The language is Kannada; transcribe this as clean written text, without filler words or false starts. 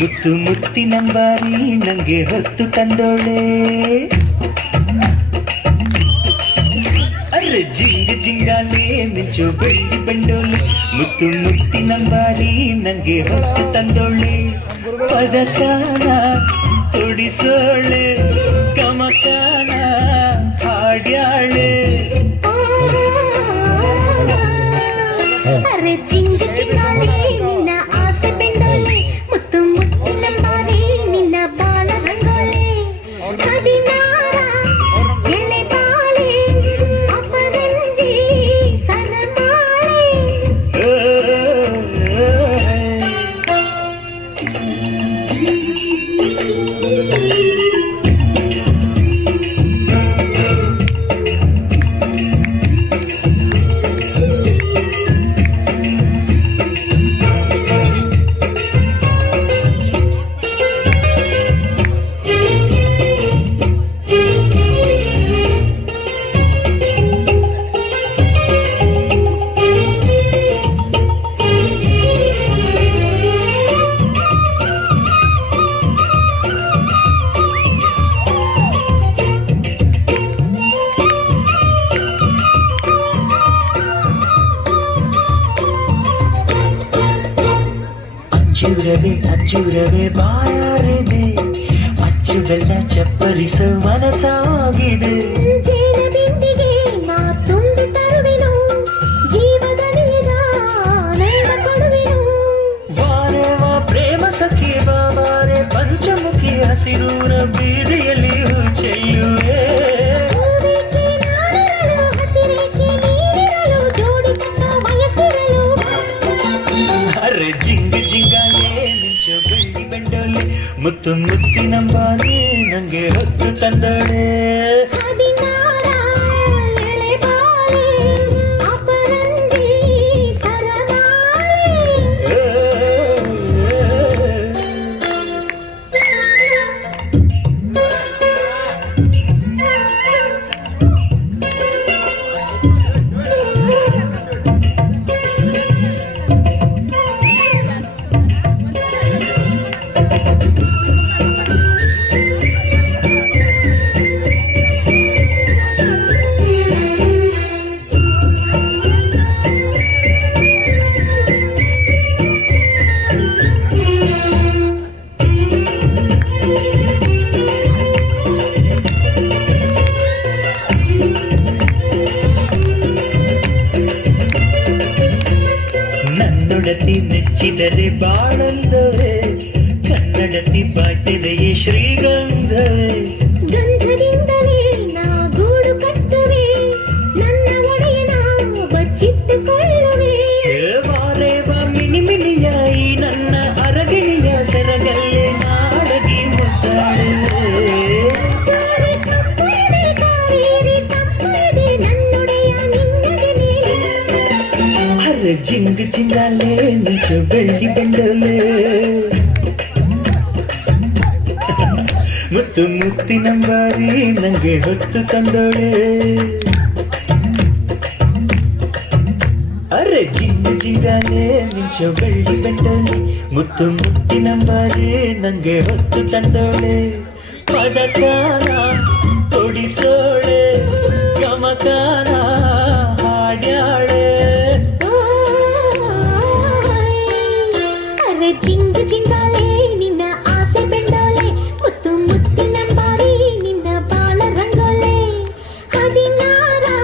ಮುತ್ತು ಮುತ್ತಿನಂಬಾರಿ ನಂಗೆ ಹೊತ್ತು ತಂದೋಳೆ. ಅರೆ ಜಿಂಗ ಜಿಂಗಾಲೆ ಮಿಂಚು ಬೆಳ್ಳಿ ಬಂಡೋಳೆ. ಮುತ್ತು ಮುತ್ತಿನಂಬಾರಿ ನಂಗೆ ಹೊತ್ತು ತಂದೋಳೆ. ಪದಕಾನ ಹೊಡಿಸೋಳೆ ಕಮಕಾನ ಹಾಡ್ಯಾಳೆ. ಅರೆ ಜಿಂಗ ಜಿಂಗಾಲೆ ನಿನ್ನ ಆಸೆ ಬೆಂಡೋಳೆ. ಮುತ್ತು ಮುತ್ತಿನಂಬಾರಿ ನಿನ್ನ ಬಾಳ ರಂಗೋಳೆ. ಹದಿನಾರ ಎಳೆ ಬಾಳೆ ಅಪರಂಜಿ ಸರಮಾಳೆ. ಅಚ್ಚುರವೇ ಬಾಯಾರಿದೆ. ಅಚ್ಚು ಬೆಲ್ಲ ಚಪ್ಪರಿಸೋ ಮನಸ್ಸಾಗಿದೆ. ಜೇನಬಿಂದಿಗೆ ನಾ ತುಂಬಿ ತರುವೆನು. ಜೀವದಲ್ಲಿದ ನೆರಳ ಕೊಡುವೆನು. ವಾರೆ ವಾ ಪ್ರೇಮ ಸಖಿ ಬಾರೆ ಪಂಚಮುಖಿ ಹಸಿರೂರ ಬೀದಿಯಲ್ಲಿ ಚೆಲ್ಲುವೆ. ಅರೆ ಜಿಂಗ ಜಿಂಗಾಲೆ ಮಿಂಚು ಬೆಳ್ಳಿ ಬಂಡೋಲೆ. ಮುತ್ತು ಮುತ್ತಿನಂಬಾರಿ ನಂಗೆ ಹೊತ್ತು ತಂದೋಳೆ. ನನ್ನೊಡತಿ ನೆಚ್ಚಿದರೆ ಬಾಳಂದವೇ. ಕನ್ನಡತಿ ಬಾಟಿದೆಯೇ ಶ್ರೀಗಂಧವೇ. ಗಂಧದಿಂದಲೇ ನಾ ಗೂಡು ಕಟ್ಟುವೆ. ನನ್ನ ಒಡೆಯನ ಬಚ್ಚಿಟ್ಟುಕೊಳ್ಳುವೆ. ವಾರೆ ವಾ ಮಿಣಿ ಮಿಣಿಯ ಈ ನನ್ನ ಅರಗಿಣಿಯ ಸೆರಗಲ್ಲೇ ನಾಡಗಿ ಮುದ್ದಾಡುವೆ. ಅರೆ ಜಿಂಗ ಜಿಂಗಾಲೆ ಮಿಂಚು ಬೆಳ್ಳಿ ಬಂಡೋಲೆ. ಮುತ್ತು ಮುತ್ತಿನಂಬಾರಿ ನಂಗೆ ಹೊತ್ತು ತಂದೋಳೆ. ಅರೆ ಜಿಂಗ ಜಿಂಗಾಲೆ ಮಿಂಚು ಬೆಳ್ಳಿ ಬಂಡೋಲೆ. ಮುತ್ತು ಮುತ್ತಿನಂಬಾರಿ ನಂಗೆ ಹೊತ್ತು ತಂದೋಳೆ. ಪದಕಾಲ